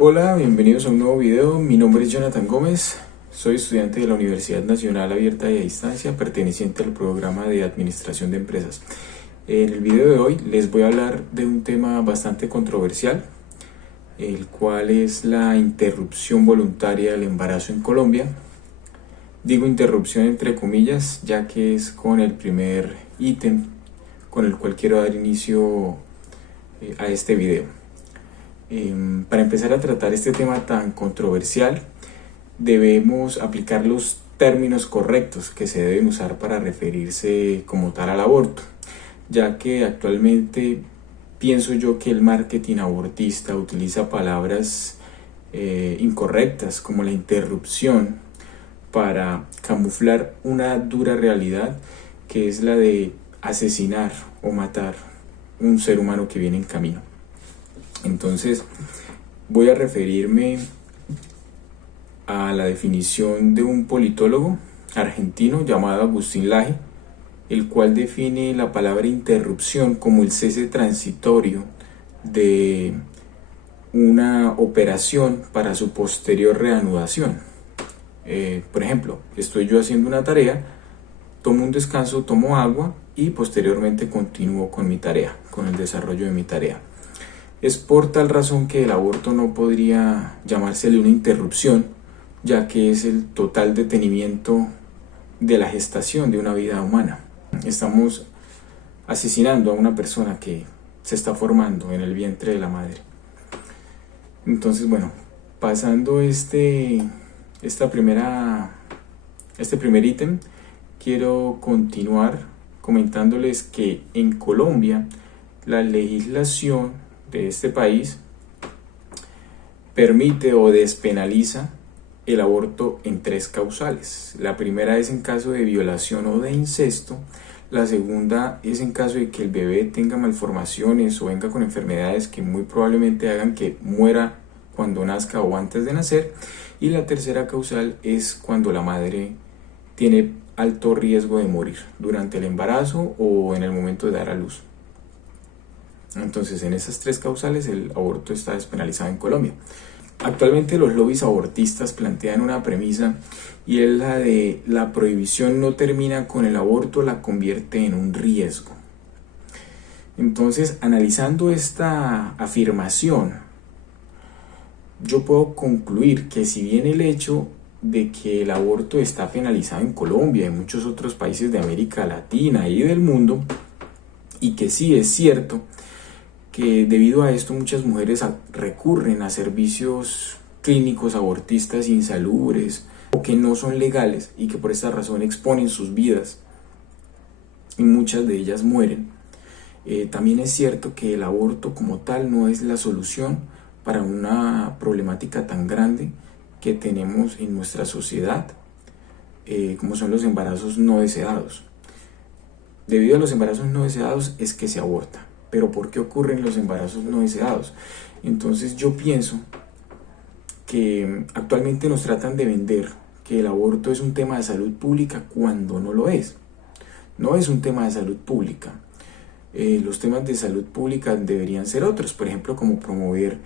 Hola, bienvenidos a un nuevo video. Mi nombre es Jonathan Gómez, soy estudiante de la Universidad Nacional Abierta y a Distancia, perteneciente al programa de Administración de Empresas. En el video de hoy les voy a hablar de un tema bastante controversial, el cual es la interrupción voluntaria del embarazo en Colombia. Digo interrupción entre comillas, ya que es con el primer ítem con el cual quiero dar inicio a este video. Para empezar a tratar este tema tan controversial, debemos aplicar los términos correctos que se deben usar para referirse como tal al aborto, ya que actualmente pienso yo que el marketing abortista utiliza palabras incorrectas como la interrupción para camuflar una dura realidad que es la de asesinar o matar un ser humano que viene en camino. Entonces voy a referirme a la definición de un politólogo argentino llamado Agustín Laje, el cual define la palabra interrupción como el cese transitorio de una operación para su posterior reanudación. Por ejemplo, estoy yo haciendo una tarea, tomo un descanso, tomo agua y posteriormente continúo con mi tarea, con el desarrollo de mi tarea. Es por tal razón que el aborto no podría llamársele una interrupción, ya que es el total detenimiento de la gestación de una vida humana. Estamos asesinando a una persona que se está formando en el vientre de la madre. Entonces, bueno, pasando este primer ítem, quiero continuar comentándoles que en Colombia la legislación de este país permite o despenaliza el aborto en 3 causales. La primera es en caso de violación o de incesto. La segunda es en caso de que el bebé tenga malformaciones o venga con enfermedades que muy probablemente hagan que muera cuando nazca o antes de nacer. Y la tercera causal es cuando la madre tiene alto riesgo de morir durante el embarazo o en el momento de dar a luz. Entonces, en esas 3 causales el aborto está despenalizado en Colombia. Actualmente los lobbies abortistas plantean una premisa y es la de la prohibición no termina con el aborto, la convierte en un riesgo. Entonces, analizando esta afirmación, yo puedo concluir que si bien el hecho de que el aborto está penalizado en Colombia y en muchos otros países de América Latina y del mundo, y que sí es cierto que debido a esto muchas mujeres recurren a servicios clínicos abortistas insalubres o que no son legales y que por esta razón exponen sus vidas y muchas de ellas mueren. También es cierto que el aborto como tal no es la solución para una problemática tan grande que tenemos en nuestra sociedad, como son los embarazos no deseados. Debido a los embarazos no deseados es que se aborta. Pero ¿por qué ocurren los embarazos no deseados? Entonces yo pienso que actualmente nos tratan de vender que el aborto es un tema de salud pública cuando no lo es. No es un tema de salud pública. Los temas de salud pública deberían ser otros, por ejemplo, como promover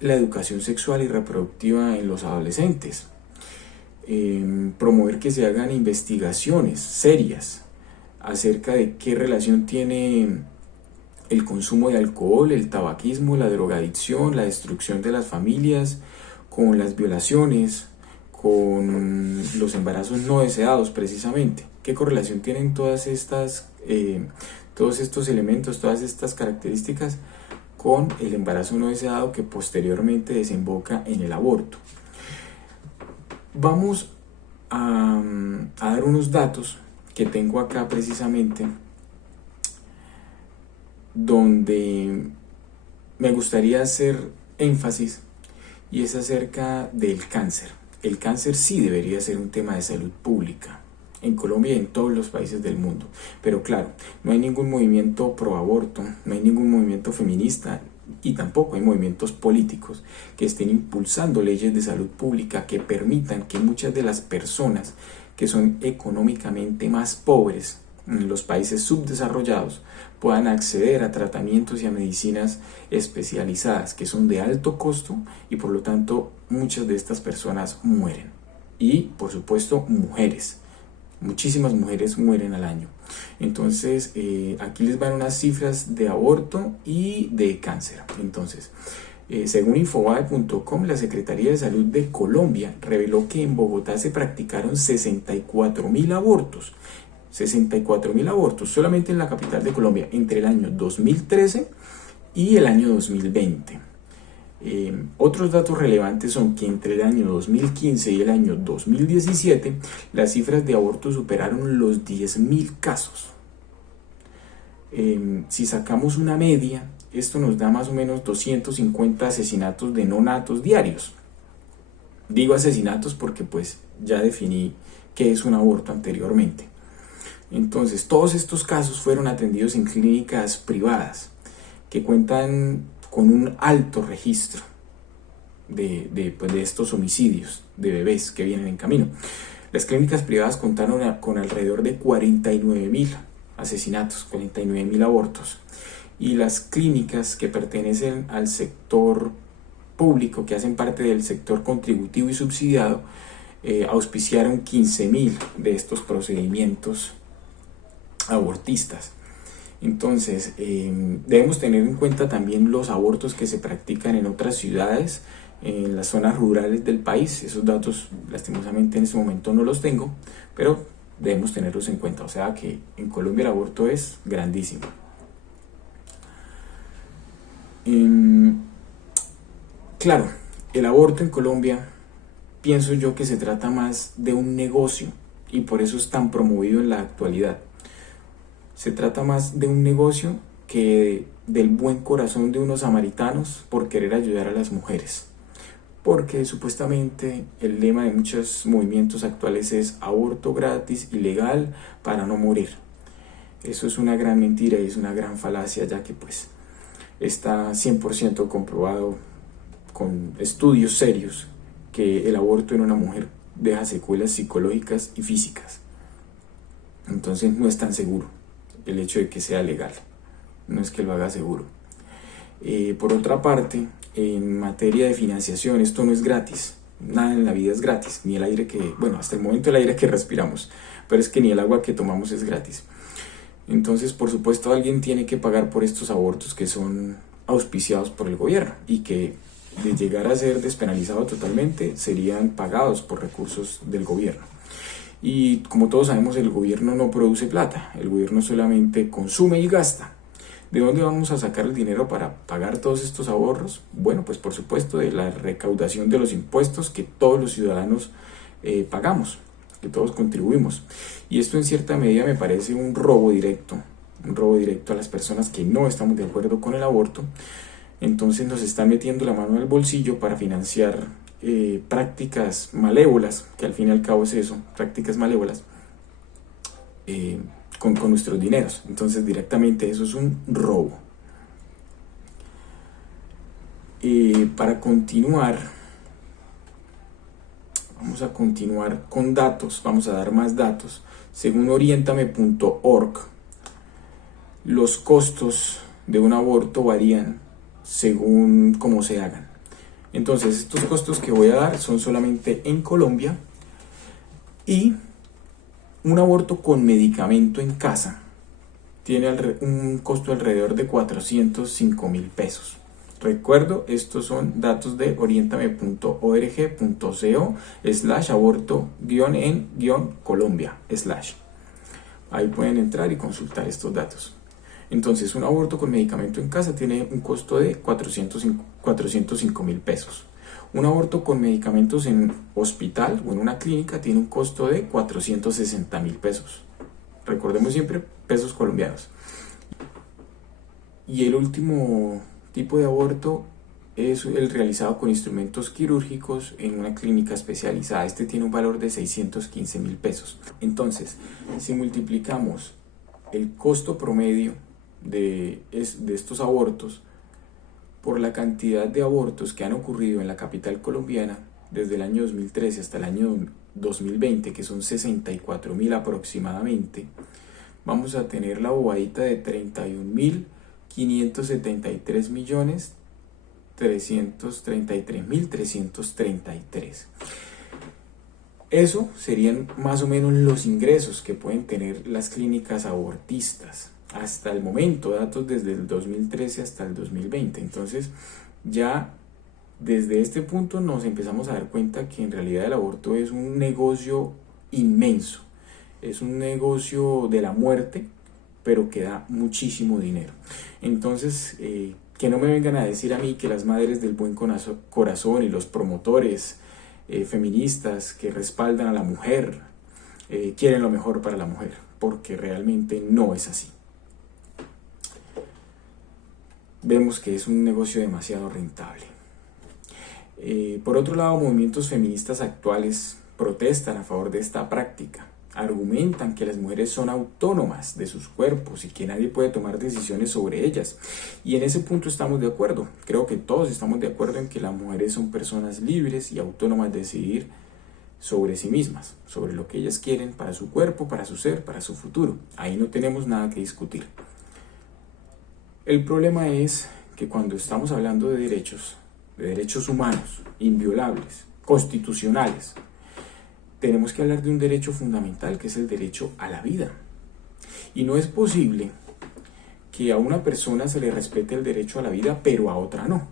la educación sexual y reproductiva en los adolescentes, promover que se hagan investigaciones serias acerca de qué relación tiene el consumo de alcohol, el tabaquismo, la drogadicción, la destrucción de las familias, con las violaciones, con los embarazos no deseados precisamente. ¿Qué correlación tienen todos estos elementos, todas estas características con el embarazo no deseado que posteriormente desemboca en el aborto? Vamos a dar unos datos que tengo acá precisamente, donde me gustaría hacer énfasis, y es acerca del cáncer. El cáncer sí debería ser un tema de salud pública en Colombia y en todos los países del mundo, pero claro, no hay ningún movimiento pro aborto, no hay ningún movimiento feminista y tampoco hay movimientos políticos que estén impulsando leyes de salud pública que permitan que muchas de las personas que son económicamente más pobres en los países subdesarrollados puedan acceder a tratamientos y a medicinas especializadas que son de alto costo y por lo tanto muchas de estas personas mueren. Y por supuesto mujeres, muchísimas mujeres mueren al año. Entonces aquí les van unas cifras de aborto y de cáncer. Entonces, según Infobae.com, la Secretaría de Salud de Colombia reveló que en Bogotá se practicaron 64.000 abortos. 64.000 abortos solamente en la capital de Colombia entre el año 2013 y el año 2020. Otros datos relevantes son que entre el año 2015 y el año 2017 las cifras de abortos superaron los 10.000 casos. Si sacamos una media, esto nos da más o menos 250 asesinatos de neonatos diarios. Digo asesinatos porque pues ya definí qué es un aborto anteriormente. Entonces, todos estos casos fueron atendidos en clínicas privadas que cuentan con un alto registro de estos homicidios de bebés que vienen en camino. Las clínicas privadas contaron con alrededor de 49.000 asesinatos, 49.000 abortos. Y las clínicas que pertenecen al sector público, que hacen parte del sector contributivo y subsidiado, auspiciaron 15.000 de estos procedimientos abortistas. Entonces, debemos tener en cuenta también los abortos que se practican en otras ciudades, en las zonas rurales del país. Esos datos, lastimosamente, en este momento no los tengo, pero debemos tenerlos en cuenta. O sea que en Colombia el aborto es grandísimo. Claro, el aborto en Colombia, pienso yo que se trata más de un negocio y por eso es tan promovido en la actualidad. Se trata más de un negocio que del buen corazón de unos samaritanos por querer ayudar a las mujeres. Porque supuestamente el lema de muchos movimientos actuales es aborto gratis y legal para no morir. Eso es una gran mentira y es una gran falacia, ya que pues está 100% comprobado con estudios serios que el aborto en una mujer deja secuelas psicológicas y físicas. Entonces no es tan seguro el hecho de que sea legal, no es que lo haga seguro. Por otra parte, en materia de financiación, esto no es gratis, nada en la vida es gratis, ni el aire que, bueno, hasta el momento el aire que respiramos, pero es que ni el agua que tomamos es gratis. Entonces, por supuesto, alguien tiene que pagar por estos abortos que son auspiciados por el gobierno y que de llegar a ser despenalizados totalmente serían pagados por recursos del gobierno. Y como todos sabemos, el gobierno no produce plata, el gobierno solamente consume y gasta. ¿De dónde vamos a sacar el dinero para pagar todos estos ahorros? Bueno, pues por supuesto de la recaudación de los impuestos que todos los ciudadanos pagamos, que todos contribuimos. Y esto en cierta medida me parece un robo directo a las personas que no estamos de acuerdo con el aborto. Entonces nos están metiendo la mano en el bolsillo para financiar prácticas malévolas, que al fin y al cabo es eso, prácticas malévolas, con nuestros dineros. Entonces directamente eso es un robo. Para continuar, vamos a continuar con datos, vamos a dar más datos. Según orientame.org, los costos de un aborto varían según cómo se hagan. Entonces, estos costos que voy a dar son solamente en Colombia y un aborto con medicamento en casa tiene un costo alrededor de 405.000 pesos. Recuerdo, estos son datos de orientame.org.co/aborto-en-Colombia/. Ahí pueden entrar y consultar estos datos. Entonces, un aborto con medicamento en casa tiene un costo de 405.000 pesos. Un aborto con medicamentos en hospital o en una clínica tiene un costo de 460.000 pesos. Recordemos siempre pesos colombianos. Y el último tipo de aborto es el realizado con instrumentos quirúrgicos en una clínica especializada. Este tiene un valor de 615.000 pesos. Entonces, si multiplicamos el costo promedio de estos abortos por la cantidad de abortos que han ocurrido en la capital colombiana desde el año 2013 hasta el año 2020, que son 64.000 aproximadamente, vamos a tener la bobadita de 31.573.333.333. Eso serían más o menos los ingresos que pueden tener las clínicas abortistas hasta el momento, datos desde el 2013 hasta el 2020. Entonces ya desde este punto nos empezamos a dar cuenta que en realidad el aborto es un negocio inmenso, es un negocio de la muerte, pero que da muchísimo dinero. Entonces, que no me vengan a decir a mí que las madres del buen corazón y los promotores feministas que respaldan a la mujer quieren lo mejor para la mujer, porque realmente no es así. Vemos que es un negocio demasiado rentable. Por otro lado, movimientos feministas actuales protestan a favor de esta práctica. Argumentan que las mujeres son autónomas de sus cuerpos y que nadie puede tomar decisiones sobre ellas. Y en ese punto estamos de acuerdo. Creo que todos estamos de acuerdo en que las mujeres son personas libres y autónomas de decidir sobre sí mismas, sobre lo que ellas quieren para su cuerpo, para su ser, para su futuro. Ahí no tenemos nada que discutir. El problema es que cuando estamos hablando de derechos humanos, inviolables, constitucionales, tenemos que hablar de un derecho fundamental, que es el derecho a la vida. Y no es posible que a una persona se le respete el derecho a la vida, pero a otra no.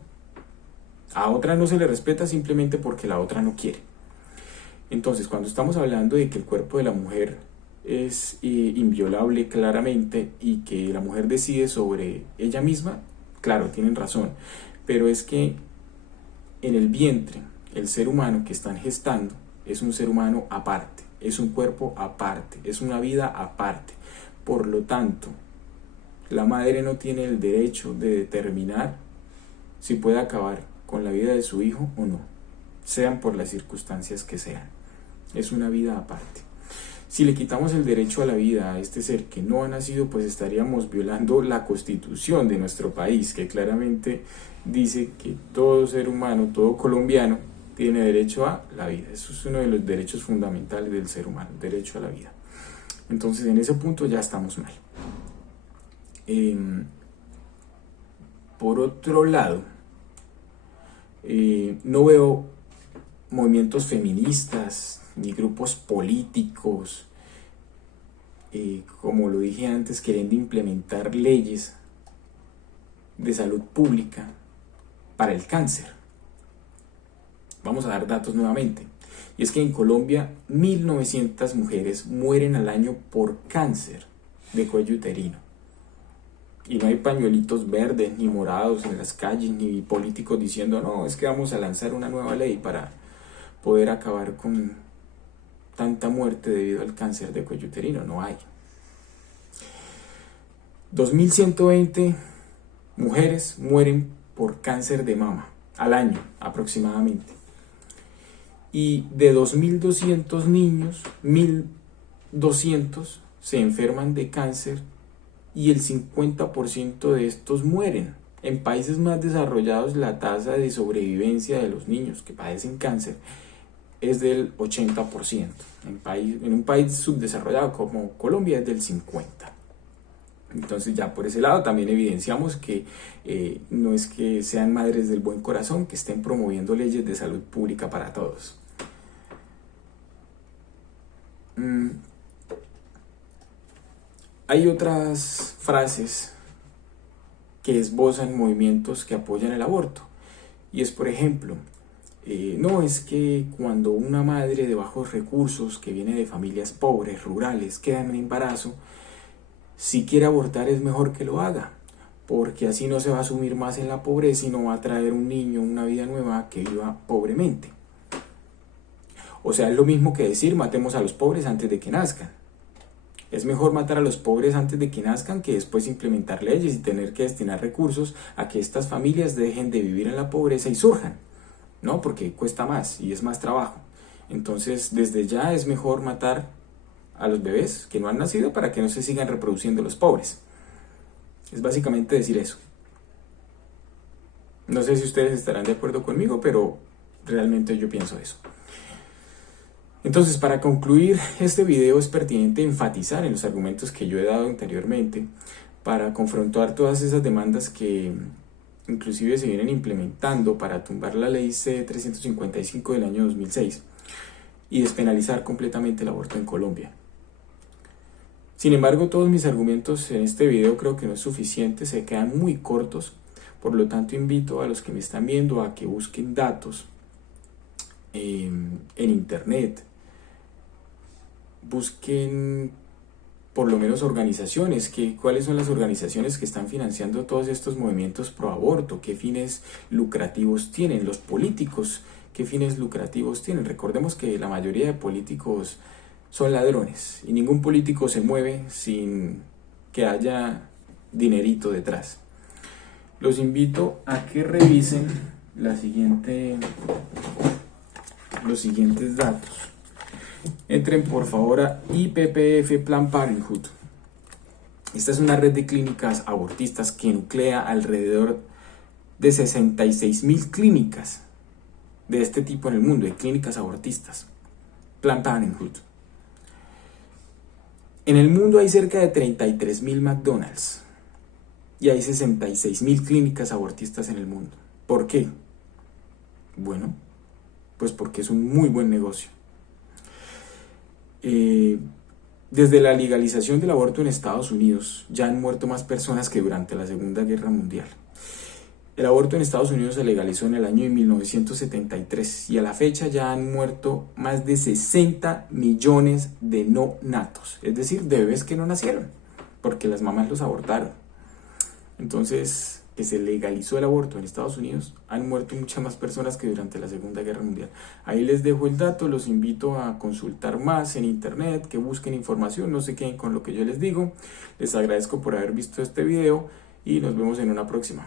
A otra no se le respeta simplemente porque la otra no quiere. Entonces, cuando estamos hablando de que el cuerpo de la mujer es inviolable claramente y que la mujer decide sobre ella misma, claro, tienen razón. Pero es que en el vientre, el ser humano que están gestando es un ser humano aparte, es un cuerpo aparte, es una vida aparte. Por lo tanto, la madre no tiene el derecho de determinar si puede acabar con la vida de su hijo o no, sean por las circunstancias que sean. Es una vida aparte. Si le quitamos el derecho a la vida a este ser que no ha nacido, pues estaríamos violando la Constitución de nuestro país, que claramente dice que todo ser humano, todo colombiano, tiene derecho a la vida. Eso es uno de los derechos fundamentales del ser humano, el derecho a la vida. Entonces, en ese punto ya estamos mal. Por otro lado, no veo movimientos feministas ni grupos políticos, como lo dije antes, queriendo implementar leyes de salud pública para el cáncer. Vamos a dar datos nuevamente. Y es que en Colombia 1.900 mujeres mueren al año por cáncer de cuello uterino. Y no hay pañuelitos verdes ni morados en las calles, ni políticos diciendo, no, es que vamos a lanzar una nueva ley para poder acabar con tanta muerte debido al cáncer de cuello uterino. No hay. 2.120 mujeres mueren por cáncer de mama al año aproximadamente. Y de 2.200 niños, 1.200 se enferman de cáncer y el 50% de estos mueren. En países más desarrollados la tasa de sobrevivencia de los niños que padecen cáncer es del 80%. En un país subdesarrollado como Colombia es del 50%. Entonces ya por ese lado también evidenciamos que no es que sean madres del buen corazón que estén promoviendo leyes de salud pública para todos. Hay otras frases que esbozan movimientos que apoyan el aborto. Y es, por ejemplo, no es que cuando una madre de bajos recursos que viene de familias pobres, rurales, queda en embarazo, si quiere abortar es mejor que lo haga, porque así no se va a sumir más en la pobreza y no va a traer un niño, una vida nueva que viva pobremente. O sea, es lo mismo que decir matemos a los pobres antes de que nazcan. Es mejor matar a los pobres antes de que nazcan que después implementar leyes y tener que destinar recursos a que estas familias dejen de vivir en la pobreza y surjan, ¿no? Porque cuesta más y es más trabajo. Entonces, desde ya es mejor matar a los bebés que no han nacido para que no se sigan reproduciendo los pobres. Es básicamente decir eso. No sé si ustedes estarán de acuerdo conmigo, pero realmente yo pienso eso. Entonces, para concluir, este video es pertinente enfatizar en los argumentos que yo he dado anteriormente para confrontar todas esas demandas que inclusive se vienen implementando para tumbar la ley C-355 del año 2006 y despenalizar completamente el aborto en Colombia. Sin embargo, todos mis argumentos en este video creo que no es suficiente, se quedan muy cortos, por lo tanto invito a los que me están viendo a que busquen datos en internet, busquen por lo menos organizaciones, cuáles son las organizaciones que están financiando todos estos movimientos pro aborto, qué fines lucrativos tienen, los políticos, qué fines lucrativos tienen. Recordemos que la mayoría de políticos son ladrones y ningún político se mueve sin que haya dinerito detrás. Los invito a que revisen los siguientes datos. Entren por favor a IPPF Planned Parenthood. Esta es una red de clínicas abortistas que nuclea alrededor de 66.000 clínicas de este tipo en el mundo, de clínicas abortistas. Planned Parenthood. En el mundo hay cerca de 33.000 McDonald's y hay 66.000 clínicas abortistas en el mundo. ¿Por qué? Bueno, pues porque es un muy buen negocio. Desde la legalización del aborto en Estados Unidos ya han muerto más personas que durante la Segunda Guerra Mundial. El aborto en Estados Unidos se legalizó en el año de 1973 y a la fecha ya han muerto más de 60 millones de no natos, es decir, de bebés que no nacieron porque las mamás los abortaron. Entonces, que se legalizó el aborto en Estados Unidos, han muerto muchas más personas que durante la Segunda Guerra Mundial. Ahí les dejo el dato, los invito a consultar más en internet, que busquen información, no se queden con lo que yo les digo. Les agradezco por haber visto este video y nos vemos en una próxima.